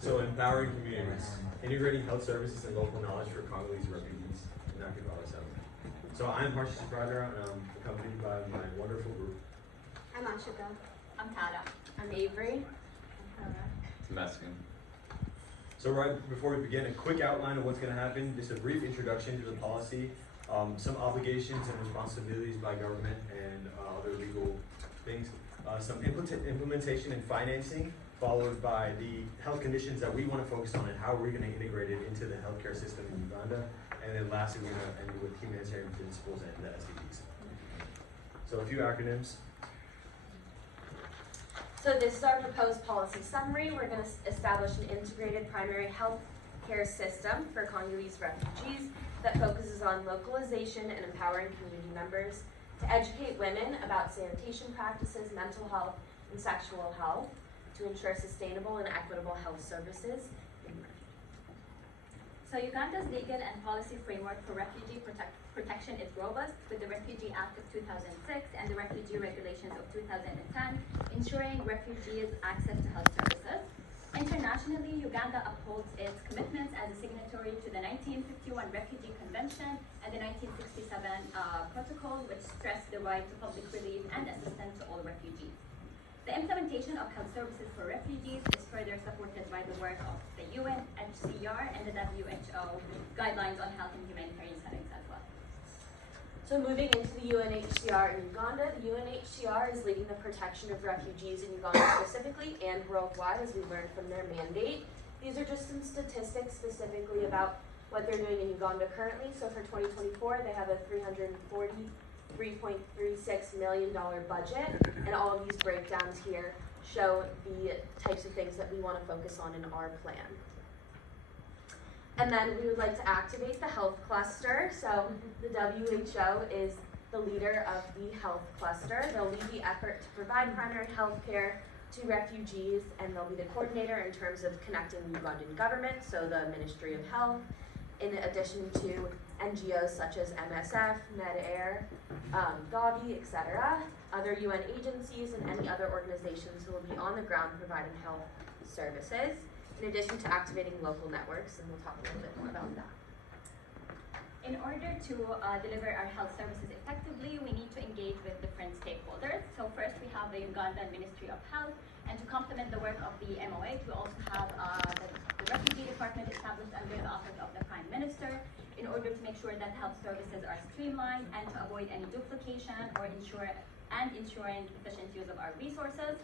So empowering communities, integrating health services and local knowledge for Congolese refugees in Nakivale South. So I'm Harsh Radar, and I'm accompanied by my wonderful group. I'm Ashika. I'm Tara. I'm Avery. It's Mexican. So right before we begin, a quick outline of what's going to happen, just a brief introduction to the policy, some obligations and responsibilities by government and other legal things, some implementation and financing, followed by the health conditions that we want to focus on and how we're going to integrate it into the healthcare system in Uganda, and then lastly we're going to end with humanitarian principles and the SDGs. So a few acronyms. So this is our proposed policy summary. We're going to establish an integrated primary health care system for Congolese refugees that focuses on localization and empowering community members, to educate women about sanitation practices, mental health, and sexual health, to ensure sustainable and equitable health services in refugees. So Uganda's legal and policy framework for refugee protection is robust, with the Refugee Act of 2006 and the Refugee Regulations of 2010, ensuring refugees access to health services. Internationally, Uganda upholds its commitments as a signatory to the 1951 Refugee Convention and the 1967 Protocol, which stress the right to public relief and assistance to all refugees. The implementation of health services for refugees is further supported by the work of the UNHCR and the WHO guidelines on health and humanitarian settings as well. So moving into the UNHCR in Uganda, the UNHCR is leading the protection of refugees in Uganda specifically and worldwide, as we learned from their mandate. These are just some statistics specifically about what they're doing in Uganda currently. So for 2024, they have a $343.36 million budget, and all of these breakdowns here show the types of things that we want to focus on in our plan. And then we would like to activate the health cluster. So the WHO is the leader of the health cluster. They'll lead the effort to provide primary health care to refugees, and they'll be the coordinator in terms of connecting the Ugandan government, so the Ministry of Health, in addition to NGOs such as MSF, MedAir, Gavi, etc., other UN agencies, and any other organizations who will be on the ground providing health services, in addition to activating local networks, and we'll talk a little bit more about that. In order to deliver our health services effectively, we need to engage with different stakeholders. So first we have the Ugandan Ministry of Health, and to complement the work of the MOH, we also have the Refugee Department established under the Office of the Prime Minister in order to make sure that health services are streamlined and to avoid any duplication or ensuring efficient use of our resources.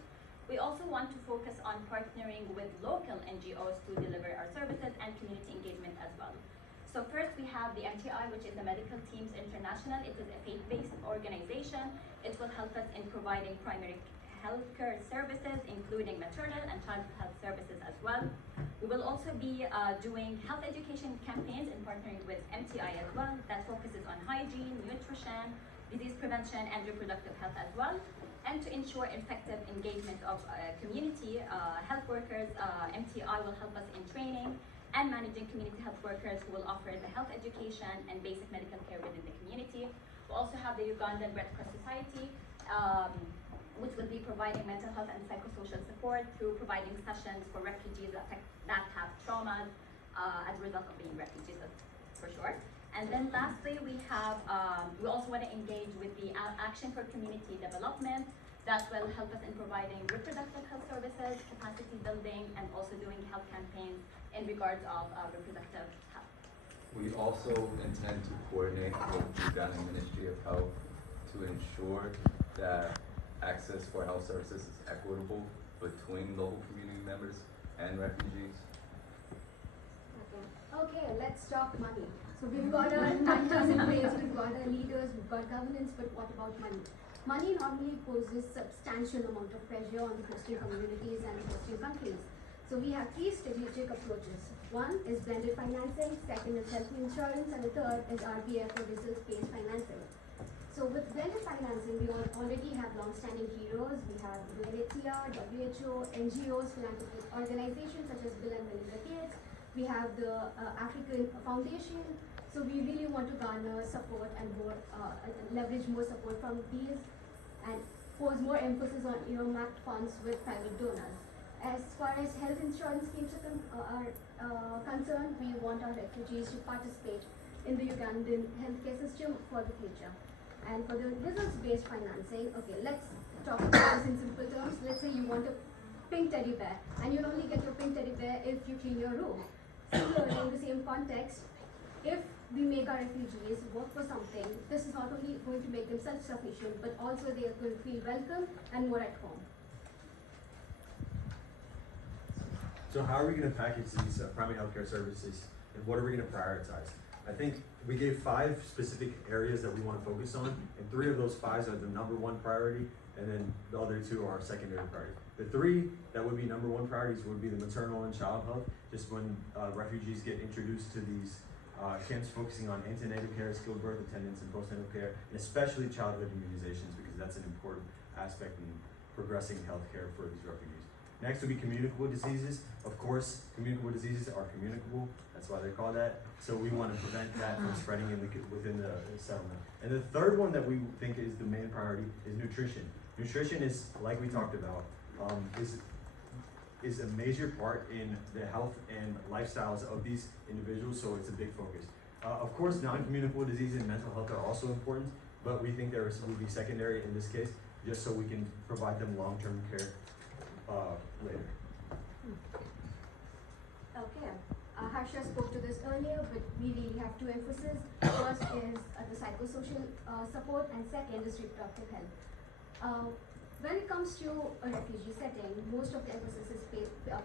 We also want to focus on partnering with local NGOs to deliver our services and community engagement as well. So first we have the MTI, which is the Medical Teams International. It is a faith-based organization. It will help us in providing primary healthcare services, including maternal and child health services as well. We will also be doing health education campaigns in partnering with MTI as well, that focuses on hygiene, nutrition, disease prevention, and reproductive health as well. And to ensure effective engagement of community health workers, MTI will help us in training and managing community health workers who will offer the health education and basic medical care within the community. We also have the Ugandan Red Cross Society, which will be providing mental health and psychosocial support through providing sessions for refugees that have traumas as a result of being refugees, for sure. And then lastly, we also want to engage with the Action for Community Development that will help us in providing reproductive health services, capacity building, and also doing health campaigns in regards of reproductive health. We also intend to coordinate with the Ugandan Ministry of Health to ensure that access for health services is equitable between local community members and refugees. Okay, let's talk money. So we've got our actors in place, we've got our leaders, we've got governance, but what about money? Money normally poses substantial amount of pressure on the hosting communities and hosting countries. So we have three strategic approaches. One is blended financing, second is health insurance, and the third is RBF or results-based financing. So with blended financing, we already have long-standing heroes. We have UNHCR, WHO, NGOs, philanthropic organizations such as Bill and Melinda Gates. We have the African Foundation. So we really want to garner support and leverage more support from these and pose more emphasis on earmarked funds with private donors. As far as health insurance schemes are concerned, we want our refugees to participate in the Ugandan healthcare system for the future. And for the results-based financing, okay, let's talk about this in simple terms. Let's say you want a pink teddy bear, and you'll only get your pink teddy bear if you clean your room. Similarly, in the same context, if we make our refugees work for something, this is not only going to make them self-sufficient, but also they are going to feel welcome and more at home. So how are we going to package these primary healthcare services, and what are we going to prioritize? I think we gave 5 specific areas that we want to focus on, and 3 of those 5 are the #1 priority, and then the other 2 are secondary priorities. The 3 that would be #1 priorities would be the maternal and child health, just when refugees get introduced to these camps focusing on antenatal care, skilled birth attendance, and postnatal care, and especially childhood immunizations, because that's an important aspect in progressing healthcare for these refugees. Next would be communicable diseases. Of course, communicable diseases are communicable. That's why they're called that. So we want to prevent that from spreading within the settlement. And the third one that we think is the main priority is nutrition. Nutrition is, like we talked about, is a major part in the health and lifestyles of these individuals, so it's a big focus. Of course, non-communicable diseases and mental health are also important, but we think there will be secondary in this case, just so we can provide them long-term care later. Okay. Harsha spoke to this earlier, but we really have 2 emphases. First is the psychosocial support, and second is reproductive health. When it comes to a refugee setting, most of the emphasis is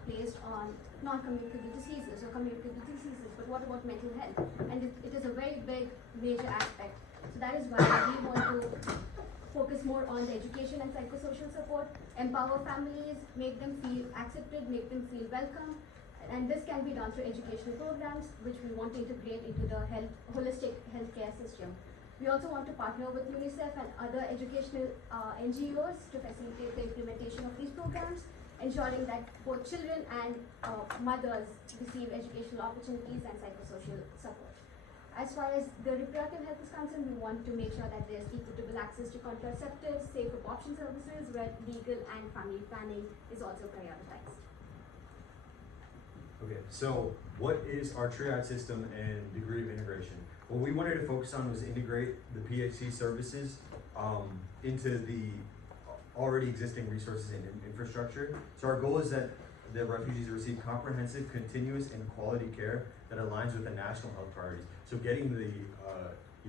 placed on non-communicable diseases or communicable diseases, but what about mental health? And it is a very big, major aspect. So that is why we want to focus more on the education and psychosocial support, empower families, make them feel accepted, make them feel welcome. And this can be done through educational programs, which we want to integrate into the holistic healthcare system. We also want to partner with UNICEF and other educational NGOs to facilitate the implementation of these programs, ensuring that both children and mothers receive educational opportunities and psychosocial support. As far as the reproductive health is concerned, we want to make sure that there's equitable access to contraceptives, safe abortion services, where legal and family planning is also prioritized. Okay, so what is our triage system and degree of integration? What we wanted to focus on was integrate the PHC services into the already existing resources and infrastructure. So our goal is that the refugees receive comprehensive, continuous, and quality care that aligns with the national health priorities. So getting the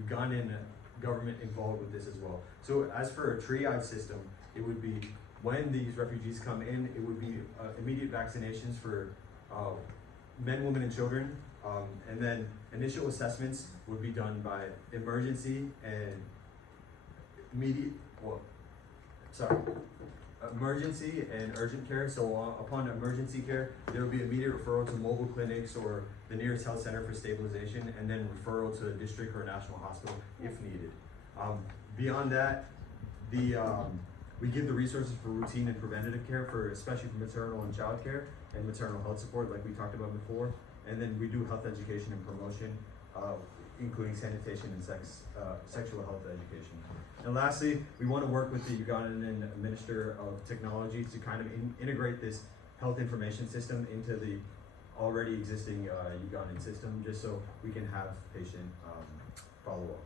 Ugandan government involved with this as well. So as for a triage system, it would be when these refugees come in, it would be immediate vaccinations for men, women, and children, and then initial assessments would be done by emergency and emergency and urgent care. So upon emergency care, there would be immediate referral to mobile clinics or the nearest health center for stabilization, and then referral to a district or national hospital if needed. Beyond that, we give the resources for routine and preventative care, especially for maternal and child care and maternal health support, like we talked about before. And then we do health education and promotion, including sanitation and sexual health education. And lastly, we want to work with the Ugandan Minister of Technology to kind of integrate this health information system into the already existing Ugandan system, just so we can have patient follow-up.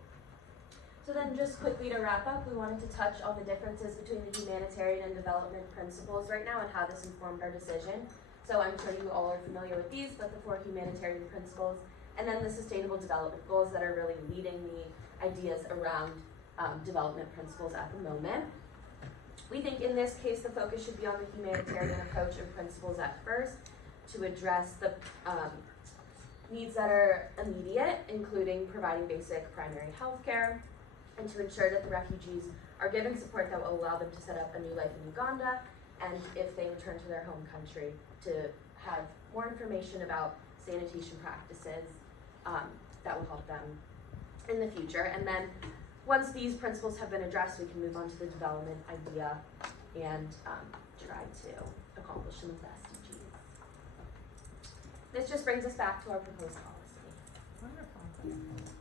So then just quickly to wrap up, we wanted to touch on the differences between the humanitarian and development principles right now and how this informed our decision. So I'm sure you all are familiar with these, but the 4 humanitarian principles, and then the sustainable development goals that are really leading the ideas around development principles at the moment. We think in this case, the focus should be on the humanitarian approach and principles at first to address the needs that are immediate, including providing basic primary health care, and to ensure that the refugees are given support that will allow them to set up a new life in Uganda, and if they return to their home country, to have more information about sanitation practices that will help them in the future. And then once these principles have been addressed, we can move on to the development idea and try to accomplish some of the SDGs. This just brings us back to our proposed policy. Wonderful.